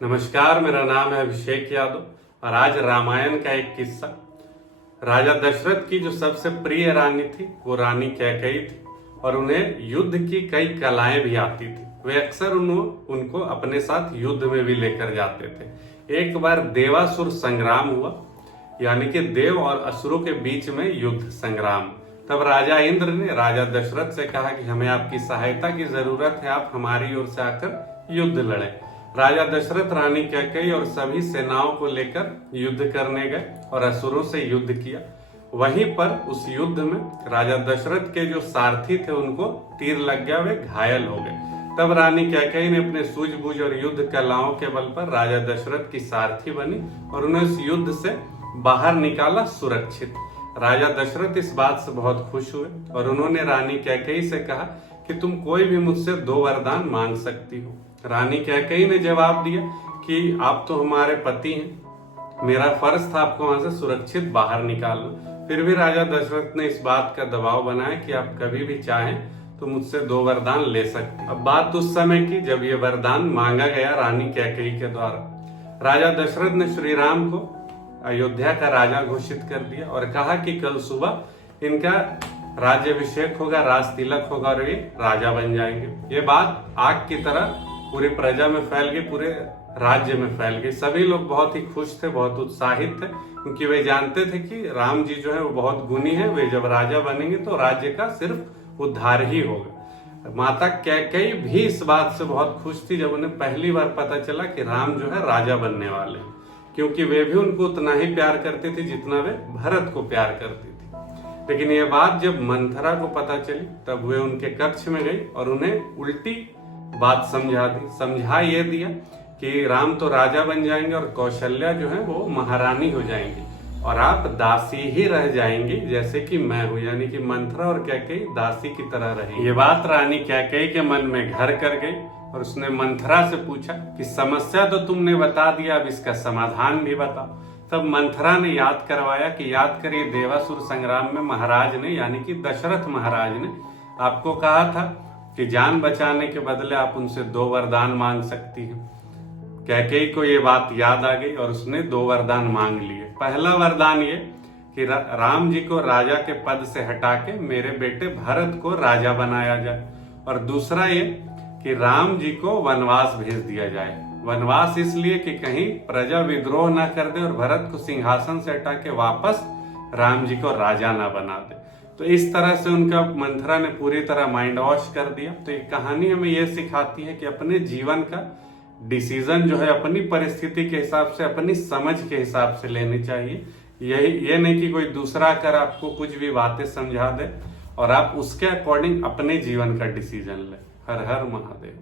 नमस्कार, मेरा नाम है अभिषेक यादव और आज रामायण का एक किस्सा। राजा दशरथ की जो सबसे प्रिय रानी थी वो रानी कैकेयी थी और उन्हें युद्ध की कई कलाएं भी आती थी। वे अक्सर उनको अपने साथ युद्ध में भी लेकर जाते थे। एक बार देवासुर संग्राम हुआ, यानी कि देव और असुरों के बीच में युद्ध संग्राम। तब राजा इंद्र ने राजा दशरथ से कहा कि हमें आपकी सहायता की जरूरत है, आप हमारी ओर से आकर युद्ध लड़ें। राजा दशरथ रानी कैकेयी और सभी सेनाओं को लेकर युद्ध करने गए और असुरों से युद्ध किया। वहीं पर उस युद्ध में राजा दशरथ के जो सारथी थे उनको तीर लग गया, वे घायल हो गए। तब रानी कैकेयी ने अपने सूझबूझ और युद्ध कलाओं के बल पर राजा दशरथ की सारथी बनी और उन्हें इस युद्ध से बाहर निकाला सुरक्षित। राजा दशरथ इस बात से बहुत खुश हुए और उन्होंने रानी कैकेयी से कहा कि तुम कोई भी मुझसे 2 वरदान मांग सकती हो। रानी कैकेयी ने जवाब दिया कि आप तो हमारे पति हैं, मेरा फर्ज था आपको वहां से सुरक्षित बाहर निकालना। फिर भी राजा दशरथ ने इस बात का दबाव बनाया कि आप कभी भी चाहें तो मुझसे 2 वरदान ले सकते। अब बात उस समय की जब ये वरदान मांगा गया रानी कैकेयी के द्वारा। राजा दशरथ ने श्री राम को अयोध्या का राजा घोषित कर दिया और कहा कि कल सुबह इनका राज्याभिषेक होगा, राज तिलक होगा और ये राजा बन जाएंगे। ये बात आग की तरह पूरी प्रजा में फैल गई, पूरे राज्य में फैल गई। सभी लोग बहुत ही खुश थे, बहुत उत्साहित थे, क्योंकि वे जानते थे कि राम जी जो है वो बहुत गुणी है। वे जब राजा बनेंगे तो राज्य का सिर्फ उद्धार ही होगा। माता कैकेयी भी इस बात से बहुत खुश थी जब उन्हें पहली बार पता चला कि राम जो है राजा बनने वाले हैं, क्योंकि वे भी उनको उतना ही प्यार करते थे जितना वे भरत को प्यार करती थी। लेकिन ये बात जब मंथरा को पता चली तब वे उनके कक्ष में गई और उन्हें उल्टी बात समझा दी। समझा ये दिया कि राम तो राजा बन जाएंगे और कौशल्या जो है वो महारानी हो जाएंगी और आप दासी ही रह जाएंगी, जैसे कि मैं हूं। यानी कि मंथरा और कैकेयी दासी की तरह रहेंगी। ये बात रानी कैकेयी के मन में घर कर गई और उसने मंथरा से पूछा कि समस्या तो तुमने बता दिया, अब इसका समाधान भी बताओ। तब मंथरा ने याद करवाया कि याद करिए, देवासुर संग्राम में महाराज ने, यानी कि दशरथ महाराज ने आपको कहा था कि जान बचाने के बदले आप उनसे 2 वरदान मांग सकती हैं। कैकेयी को ये बात याद आ गई और उसने 2 वरदान मांग लिए। पहला वरदान ये कि राम जी को राजा के पद से हटा के मेरे बेटे भरत को राजा बनाया जाए, और दूसरा ये कि राम जी को वनवास भेज दिया जाए। वनवास इसलिए कि कहीं प्रजा विद्रोह ना कर दे और भरत को सिंहासन से हटा के वापस राम जी को राजा ना बना दे। तो इस तरह से उनका मंथरा ने पूरी तरह माइंड वॉश कर दिया। तो ये कहानी हमें यह सिखाती है कि अपने जीवन का डिसीजन जो है अपनी परिस्थिति के हिसाब से, अपनी समझ के हिसाब से लेनी चाहिए। ये नहीं कि कोई दूसरा कर आपको कुछ भी बातें समझा दे और आप उसके अकॉर्डिंग अपने जीवन का डिसीजन लें। हर हर महादेव।